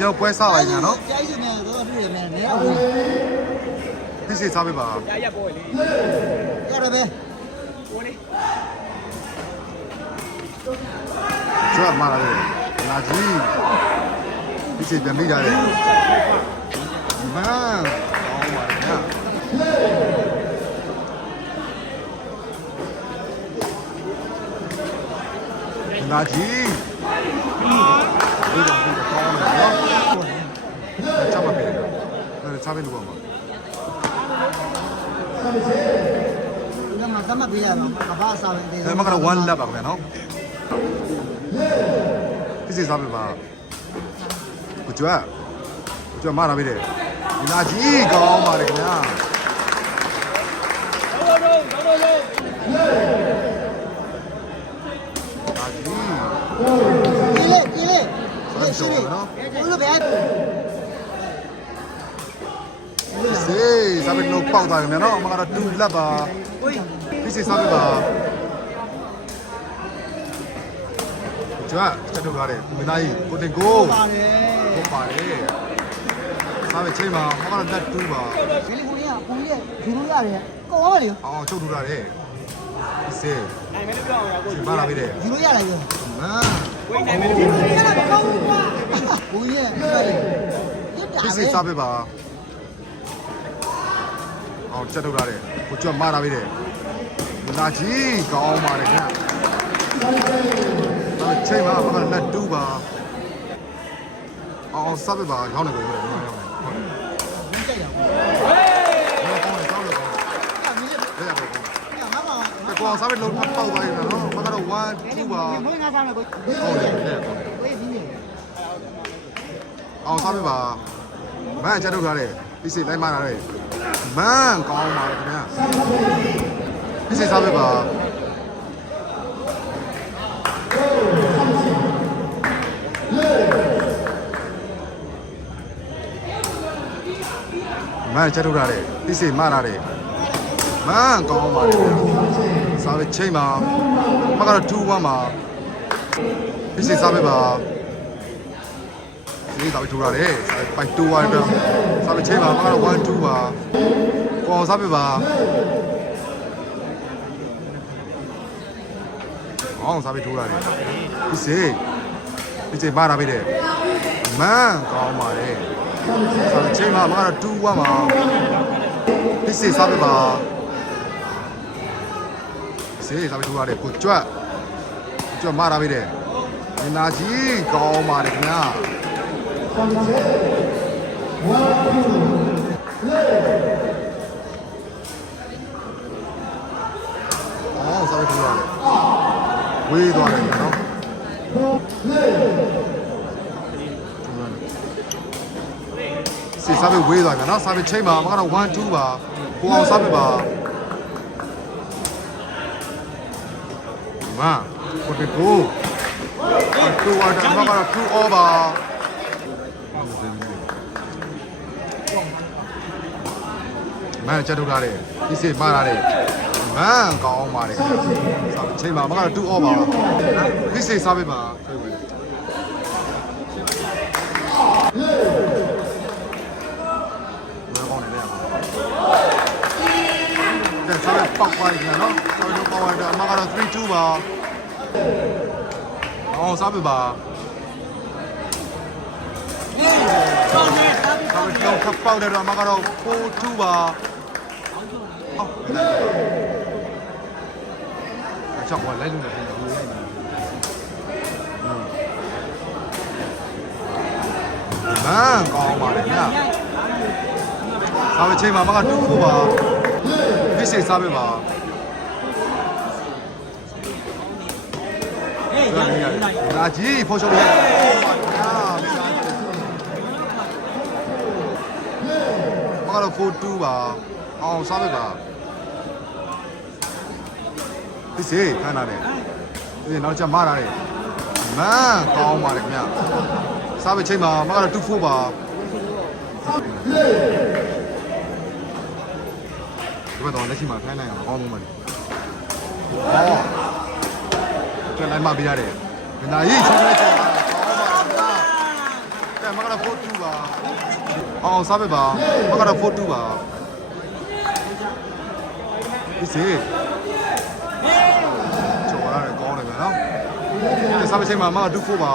ကျွန်တော်ပွဲစားလိုက်ညာနော် ကြားရမယ်တော့တွေ့ရမယ်နဲ ဒီစီစားပေးပါ ရရပေါ်လေ ရရပဲ ပေါ်လေ ကျွတ်မှာလာတယ်လာကြီးဒီစီပြန်မိကြတယ်မန်အောင်းပါညာလာကြီးဒီတော့ဒီကောင်းတယ်နော်ချမ်းပါပြီဒါချမ်းပဲလို့ပါမှာ ဒီမှာသမတ်ပြရတော့ကဘာစားပဲ မကတော့1 lap ပါခင်ဗျာနော်ဒီစီစားပေးပါကိုကျွတ်မာလာပြီတဲ့ဒီလာကြီးကောင်းပါလေခင်ဗျာလာကြီး ဒီလေရှိတယ်နော်ဘလို့ပဲ စေးစားပေးလို့ပေါက်သွားခင်ဗျာနော်မကတော့2 lap ပါဒီစီစားပေးပါကျွတ်ချက်ထုတ်ထားတယ်မင်းသားကြီးကိုတင်ကို ပါတယ် ဟုတ်ပါတယ်စားပေးချိန်မှာမကတော့လက်2ပါ ဘယ်လိုကိုရပုံရယူလို့ရတယ်ကောပါလေ အောင်ချုပ်ထုတ်ထားတယ်ဒီစေး နိုင်မယ်လို့ပြောအောင်ရကို ဒီမှာလာပြီတဲ့ ယူလို့ရတယ်ရော မန် ဝိနိုင်မယ်လို့ပြောအောင် ရတာကောင်းကွာဘုံရဲ့ပြတယ် ဒီစီစားပေးပါအောင်ချက်ထုတ်ထားတယ်ကိုကျွတ်မာလာပြီတဲ့မနာကြီးကောင်းပါတယ်ခင်ဗျာချိန်မှာမကတော့လက်2ပါအောင်စားပေးပါရောင်းနေကိုရတယ်ရောင်းနေဟုတ်တယ် ဘူးကြိုက်ရအောင် ကောင်းတယ်ကောင်းတယ်လက်ရပါကော ငါမ ကိုစားပေးလို့ပေါက်သွားပြီနော်မကတော့1 2ပါ မင်းငါစားမယ်ကို ဟုတ်တယ်လက်ကော ဝေးပြီးနေ အောင်စားပေးပါမန်ချက်ထုတ်ထားတယ်ဒီစီလိုက်မှလာတယ်မန်ကောင်းပါတယ်ခင်ဗျာဒီစီစားပေးပါမန်ချက်ထုတ်ထားတယ်ဒီစီမှလာတယ်မန်ကောင်းပါတယ်ခင်ဗျာစားပေးချိန်မှာမကတော့2-1ပါဒီစီစားပေးပါဒီစားပေးထိုးထားတယ်ပိုက်2-1တော့စားပေးချိန်မှာမကတော့1-2ပါကောင်းစားပေးပါအောင်စားပေးထိုးထားတယ်ဒီစီမှာလာပြီတဲ့မန်ကောင်းပါတယ်စားပေးချိန်မှာမကတော့2-1ပါဒီစီစားပေးပါစေးစားပေးထိုးရတယ်ကိုကြွတ်မာလာပြီတဲ့ဒီနာကြီးကောင်းပါတယ်ခင်ဗျာအော်စားပေးထိုးရတယ်ဝေးသွားတယ်နော်စေးစားပေးဝေးသွားတယ်နော်စားပေးချိန်မှာမကတော့1-2ပါကိုအောင်စားပေးပါမကိုတေကို2 ဝါတာမကတော့2 over မန်ချက်ထုတ်ထားတယ်ဒီစီမှားထားတယ်မန်ကောင်းပါတယ်စားချိန်မှာမကတော့2 over ဒီစီစားပေးပါတဲ့စားပောက်သွားပြီနော်စားပေပေါက်သွားတယ်အမကတော့3-2ပါအောင်စားပေပါစားပေတော့ခပ်ပေါက်တယ်တော့အမကတော့4-2ပါအော်အချောက်ဝလိုက်လို့လည်းမန်ကောင်းပါလေညစားပေချိန်မှာအမက2-4ပါဒီစီစားပေးပါလာကြီးဖော်ရှော်ရတယ်မကတော့4-2ပါအောင်စားပေးပါဒီစီခန်းလာတယ်ဒီနောက်ချက်မားလာတယ်မန်ကောင်းပါလေခင်ဗျစားပေးချိန်မှာမကတော့2-4ပါဒီဘက်တော့လက်ရှိမှာခိုင်းနိုင်အောင်အကောင်းဆုံးပဲ။ဟော။ကျွန်တော်လိုက်မှပြရတယ်။မင်းသားကြီးချင်းချင်းချင်းကောင်းပါလား။ကဲ မကတော့42ပါအောင်စားပဲပါမကတော့42ပါဒီစေကျော်ရတယ်ကောင်းတယ်ဗျာနော်ဒီစားပဲချိန်မှာမက24ပါ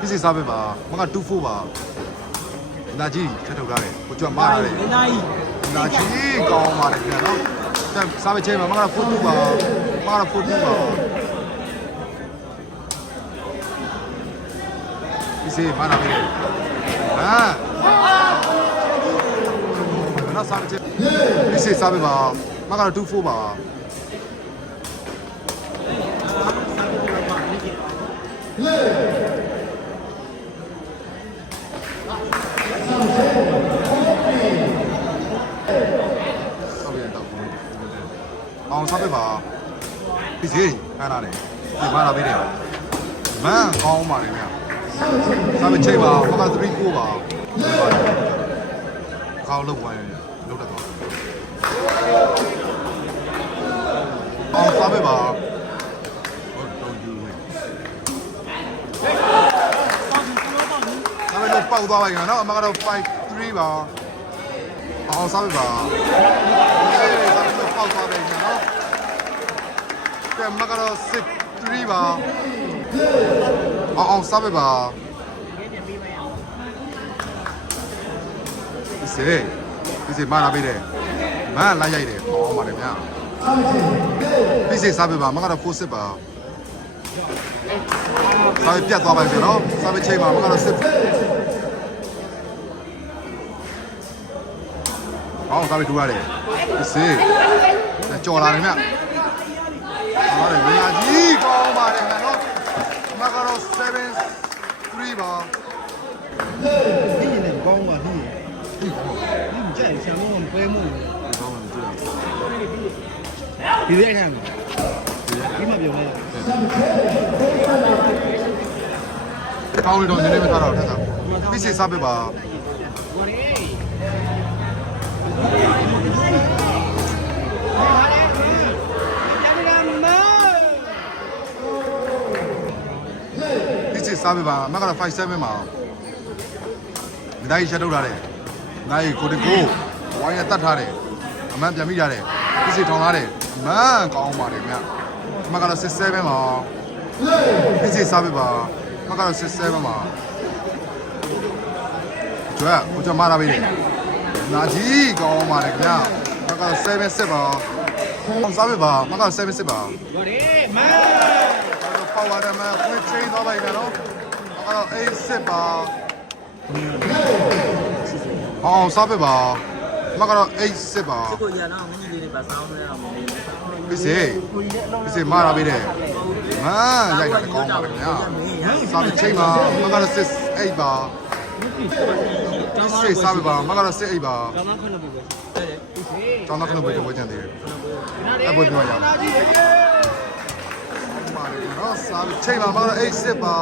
ဒီစေစားပဲပါမက24ပါနာကြီးထပ်ထုတ်ထားတယ်ကိုကြွမားထားတယ် နာကြီး နာကြီးကောင်းပါတယ်ခင်ဗျာနော်စားပဲချိန်မှာမကတော့42ပါမကတော့42ပါဒီစေမားနာပြီနော်စားပဲချိန်ဒီစေစားပဲပါမကတော့24ပါအောင်စားပဲပါဒီစီခါလာတယ်ဒီမှာလာပေးတယ်မန်ကောင်းပါလေဗျာစားပဲချိန်ပါဘာက3-4ပါကောင်းလို့ဝိုင်းလောက်တတ်သွားအောင်စားပဲပါဟုတ်တော့ယူနေစားပဲတော့ပေါက်သွားပါရင်နော်အမကတော့5-3ပါအောင်စားပဲပါပေါက်သွားတယ်နော်ကဲမကတော့6-3ပါအောင်စားပဲပါဒီစေမာလာပေးတယ်မန်လိုက်ရိုက်တယ်ဟောပါတယ်ဗျာဒီစေစားပဲပါမကတော့4-6ပါစားပဲပြတ်သွားပါပြီနော်စားပဲချိန်ပါမကတော့6အောင်စားပဲထူရတယ်ဒီစေကြော်လာတယ်ဗျဟုတ်တယ်မြာကြီးကောင်းပါတယ်ခင်ဗျာနော်မကတော့7-3ပါ ဒီနေကောင်းပါဒီဒီမကြိုက်ဆံလုံးပဲမို့ဒီလိုက်ထားမယ်ဒီမှာပြောလိုက် ကောင်းနေတော့နည်းနည်းမထားတော့တက်တာပြည့်စည်စားပဲပါစားပဲပါမကတော့5-7ပါနိုင်ချက်ထုတ်ထားတယ်နိုင်ကိုတကိုဝိုင်းရတတ်ထားတယ်အမှန်ပြန်မိထားတယ်ပြည့်စည်ထောင်ထားတယ်မန်ကောင်းပါတယ်မြတ်မကတော့6-7ပါပြည့်စည်စားပဲပါမကတော့6-7ပါကျွတ်ကိုကြမားလာပြီလေနာကြီးကောင်းပါတယ်ဗျာမကတော့7-7ပါအောင်စားပဲပါမကတော့7-7ပါဘော်ဒီမန်ပေါဝါရမခွေးချင်းသွားပါရင်နော်အဲ့တော့8-7ပါအောင်စားပဲပါမကတော့8-7ပါကိုရနော်မင်းကြီးလေးပါစောင်းနေအောင်ပြည့်စေမားလာပြီတဲ့မန်ရိုက်တာကောင်းပါခင်ဗျာစားတဲ့ချိန်မှာမကတော့6-8ပါပြည့်စေစားပဲပါမကတော့6-8ပါကျောင်းသားခွန်းလို့ပဲတဲ့ကျောင်းသားခဏပဲဝေးကြတယ်အဲ့ဘယ်ပြောရအောင်ပါတယ်နော်စားတဲ့ချိန်မှာမကတော့8-7ပါ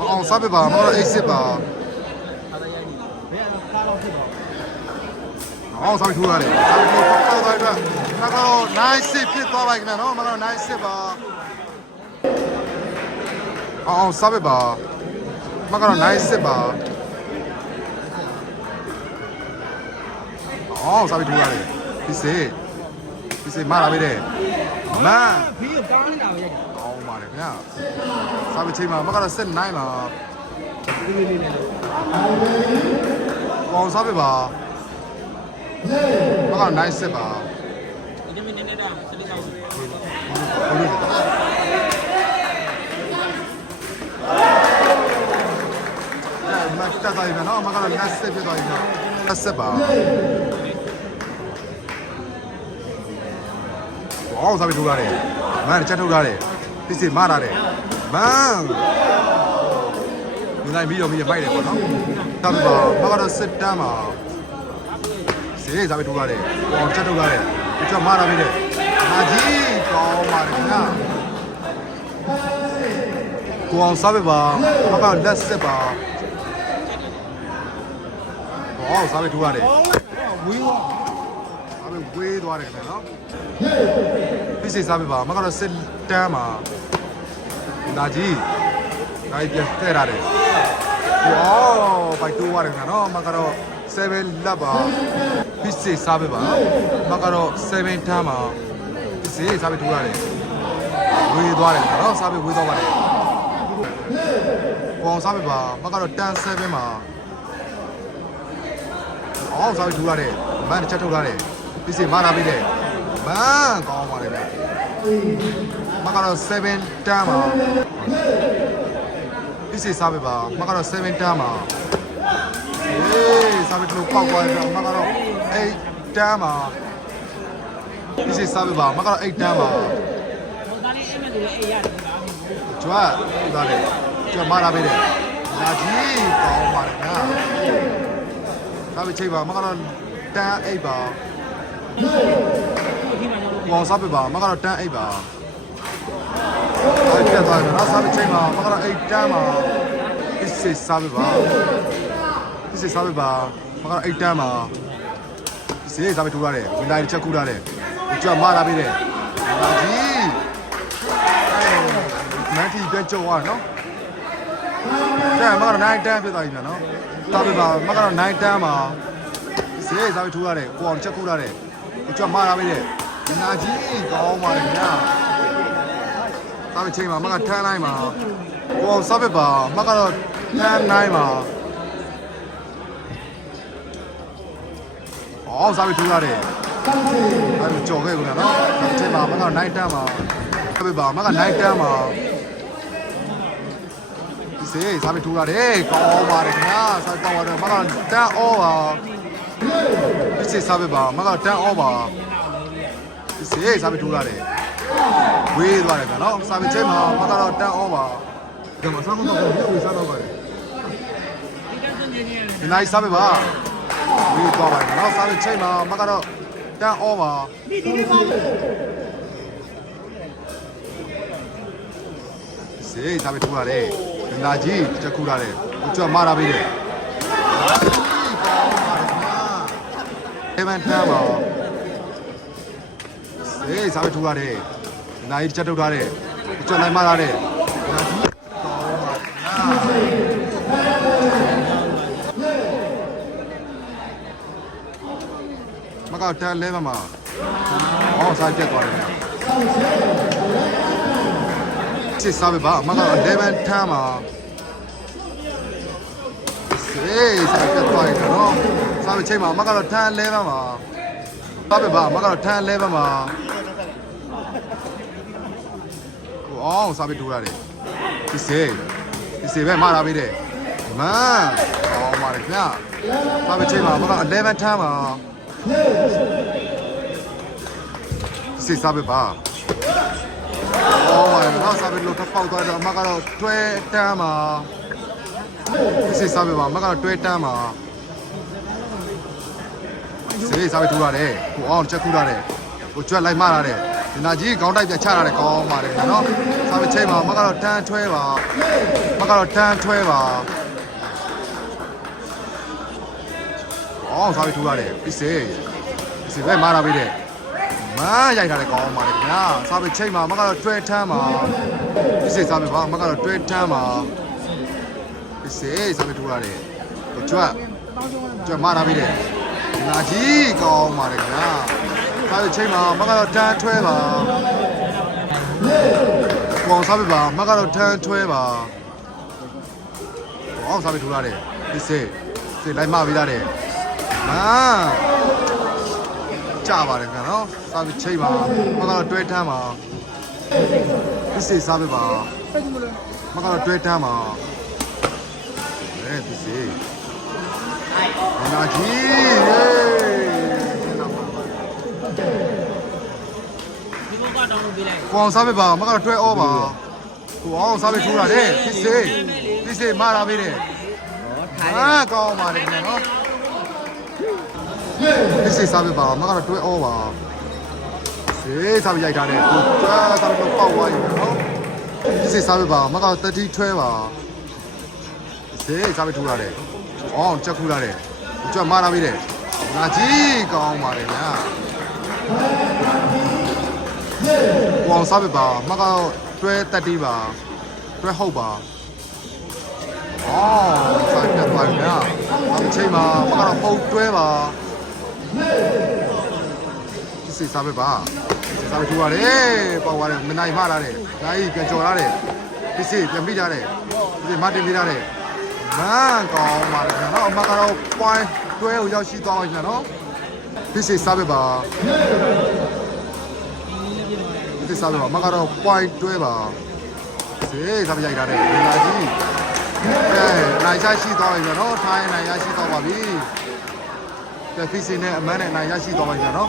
အောင်စားပဲပါမကတော့8-7ပါအောင်စားထူရတယ်စားထူပေါက်သွားပြီမကတော့9-6ဖြစ်သွားပါခင်ဗျာနော်မကတော့9-6ပါအောင်စားပဲပါမကတော့9-6ပါအောင်စားထူရတယ်ဒီစေမာလာပြီတဲ့မန် ဖီးကိုကောင်းနေတာပဲရိုက်တာကောင်းပါတယ်ခင်ဗျာစားပဲချိန်မှာမကတော့7-9ပါဒီလေးလေးနဲ့အောင်စားပဲပါမကတော့9-7ပါဒီမင်းနဲ့တာစတိကောင်းမတ်တက်သွားပြီနော်မကတော့9-7ဖြစ်သွားပြီနော်9-7ပါအောင်စားပဲထုတ်ရတယ်မန်ချက်ထုတ်ရတယ်ပြည့်စည်မားရတယ်မန်ဒီနိုင်ပြီးတော့မိရမိုက်တယ်ပေါ့နော်တောက်ပါမကတော့စစ်တမ်းပါစေးစားပဲထုတ်ရတယ်အောင်ချက်ထုတ်ရတယ်ဒီချက်မားတာပြီတဲ့မာကြီးကောင်းပါတယ်ခင်ဗျာကိုအောင်စားပဲပါမကတော့လက်စစ်ပါအောင်စားပဲထုတ်ရတယ်ဝေးသွားစားပဲဝေးသွားတယ်ခင်ဗျာနော် ဒီစိစားပြပါမကတော့စစ်တန်းမှာလာကြီးနိုင်ပြတဲ့ရတယ်ဝေါဘိုက်တိုးရတယ်နော်မကတော့7လက်ပါဒီစိစားပြပါမကတော့7တန်းမှာဒီစိစားပြထိုးရတယ်ဝေးသွားတယ်နော်စားပြဝေးသွားပါတယ်ကောင်စားပြပါမကတော့တန်း7မှာအော်စားပြထိုးရတယ်မန်တစ်ချက်ထုတ်ရတယ်ဒီစိမာလာပြီးတယ်မန်ကောင်းပါလေဗျမကတော့7တန်းမှာဒီစိစားပြပါမကတော့7တန်းမှာအေးစားပြထိုးပေါက်သွားတယ်မကတော့8တန်းမှာဒီစိစားပြပါမကတော့8တန်းမှာ ဟိုသားလေးအဲ့မဲ့သူလည်းအေးရတယ်ဒါမှမဟုတ် ကျွတ်ဥသားတယ်ကျွတ်မာလာပေးတယ်လာကြီးကောင်းပါလေဗျာဒါပဲချိန်ပါမကတော့တန်း8ပါ ဒီမှာကျွန်တော် ကောင်စားပြပါမကတော့တန်း8ပါအဲ့ပြတ်သွားတယ်နော်စားပြချိန်ပါမကတော့8တန်းပါဒီစိစားပြပါဒီစိစားပြပါမကတော့8တန်းပါဒီစိစားပြထိုးရတယ်ဝင်တိုင်းတစ်ချက်ကူးရတယ်ကျွတ်မာလာပေးတယ်လာကြီးမန်တီပြန်ကြုံသွားနော်ကျန်မကတော့9တန်းဖြစ်သွားပြီပြန်နော်တာပြပါမကတော့9တန်းပါဒီစိစားပြထိုးရတယ်ကိုအောင်ချက်ကူးရတယ်ကျွတ်မာလာပေးတယ်နာကြီးကောင်းပါလေဗျာစားပြချိန်မှာမကထမ်းလိုက်မှာကိုအောင်စားပြပါမကတော့ထမ်းနိုင်မှာအော်စားပြထူရတယ်အဲ့လိုကြော်ခဲ့ကုန်တယ်နော်စားပြချိန်မှာမကတော့နိုင်တန်းမှာစားပြပါမကနိုင်တန်းမှာဒီစေးစားပြထူရတယ်ကောင်းပါလေခင်ဗျာစားကောင်းပါတယ်မကတော့တန်းအောပါဒီစေးစားပြပါမကတော့တန်းအောပါဒီစေးစားပြထူရတယ်ဝေးသွားတယ်ဗျာနော်စားပြချိန်မှာမကတော့တန်းအောပါဒီမှာစားမတော့ဘူးဝေးစားတော့ပါတယ် ဒီကစနေနေရတယ် ဒီနိုင်စားပြပါဝေးသွားပါတယ်နော်စားပြချိန်မှာမကတော့တန်းအောပါစေးစားပြထူရတယ်ဒီနာကြီးချက်ခူရတယ်ကိုကြွမာတာပေးတယ်အေမန်တန်းပါစေးစားပြထူရတယ်ဒီနာကြီးချက်ထုတ်ထားတယ်ကိုကြွနိုင်မာတာတယ်နာကြီးမကောက်တန်းလဲမှာဟောစားပြတ်သွားတယ်စစ်စားပဲပါမကတော့11ထမ်းမှာစေးစားပြတ်သွားတယ်နော်စားပဲချိန်မှာမကတော့ထမ်း11မှာစားပဲပါမကတော့ထမ်း11မှာကိုအောင်စားပဲထိုးရတယ်ဒီစေးပဲမာလာပေးတယ်မန်အောင်ပါလေခင်ဗျာစားပဲချိန်မှာမကတော့11ထမ်းမှာစစ်စားပဲပါအော်နော်စားပဲလို့ထပ်ပေါက်သွားတော့မကတော့တွဲတန်းမှာစစ်စားပဲပါမကတော့တွဲတန်းမှာစစ်စားပဲထူရတယ်ကိုအောင်ချက်ကူရတယ်ကိုကြွက်လိုက်မလာတယ်ဒီနာကြီးခေါင်းတိုက်ပြချလာတယ်ကောင်းပါတယ်နော်စားပဲချိန်မှာမကတော့တန်းထွဲပါမကတော့တန်းထွဲပါအော်စားပဲထူရတယ်ပြီးစေပဲမာလာပေးတယ်မရိုက်ထားတယ်ကောင်းပါလေခင်ဗျာစားပဲချိန်မှာမကတော့တွဲထမ်းမှာဒီစိစားပဲပါမကတော့တွဲထမ်းမှာဒီစိစားပဲထိုးရတယ်ကိုကြွတ်မာလာပြီးတယ်နာကြီးကောင်းပါလေခင်ဗျာစားပဲချိန်မှာမကတော့တန်းထွဲပါကောင်းစားပဲပါမကတော့တန်းထွဲပါကောင်းစားပဲထိုးရတယ်ဒီစိလိုက်မပြီးရတယ်ကြပါတယ်ခင်ဗျာနော်စားပြီးချိန်ပါမကတော့တွဲထမ်းပါဒီစိစားပဲပါမကတော့တွဲထမ်းပါဒီစိနာကြီးဒီဘောကတောင်းလို့ပေးလိုက် ကိုအောင်စားပဲပါမကတော့တွဲအောပါကိုအောင်စားပဲထိုးရတယ်ဒီစိမာလာပေးတယ်ကောင်းပါတယ်ခင်ဗျာနော်ဒီစိစားပဲပါမကတော့တွဲအောပါစေးစားပြရိုက်ထားတယ်ကိုစားပြီးတော့ပေါက်သွားပြီနော်ဒီစိစားပဲပါမကတော့30ထွဲပါစေးစားပြီးထိုးရတယ်အော်ချက်ခူးရတယ်ကြွမာလာပြီတဲ့နာကြီးကောင်းပါတယ်ဗျာ ကိုအောင်စားပြပါမှတ်ကတော့တွဲတက်တီးပါတွဲဟုတ်ပါအော်ဆိုင်ပြပါဗျာအချိန်မှာမှတ်ကတော့ဟုတ်တွဲပါဒီစိစားပြပါစားပြထူရတယ်ပေါ့ရတယ်မနိုင်မှလာတယ်နိုင်ပြန်ကြော်ရတယ်ဒီစိပြန်ပြီးကြတယ်ဒီမတင်ပြီးရတယ်မန်ကောင်းပါလေခင်ဗျာနော်မှတ်ကတော့ point တွဲကိုရောက်ရှိသွားပါခင်ဗျာနော်ဒီစိစားပြပါဒီစားပြပါမှတ်ကတော့ point တွဲပါစေးစားပြရိုက်ထားတယ်ဒီလာကြီးနိုင်ရရှိသွားပြီနော်ထိုင်းနိုင်ရရှိသွားပါပြီတက်ဖီစင်နဲ့အမန်းနဲ့နိုင်ရရှိသွားပါပြီနော်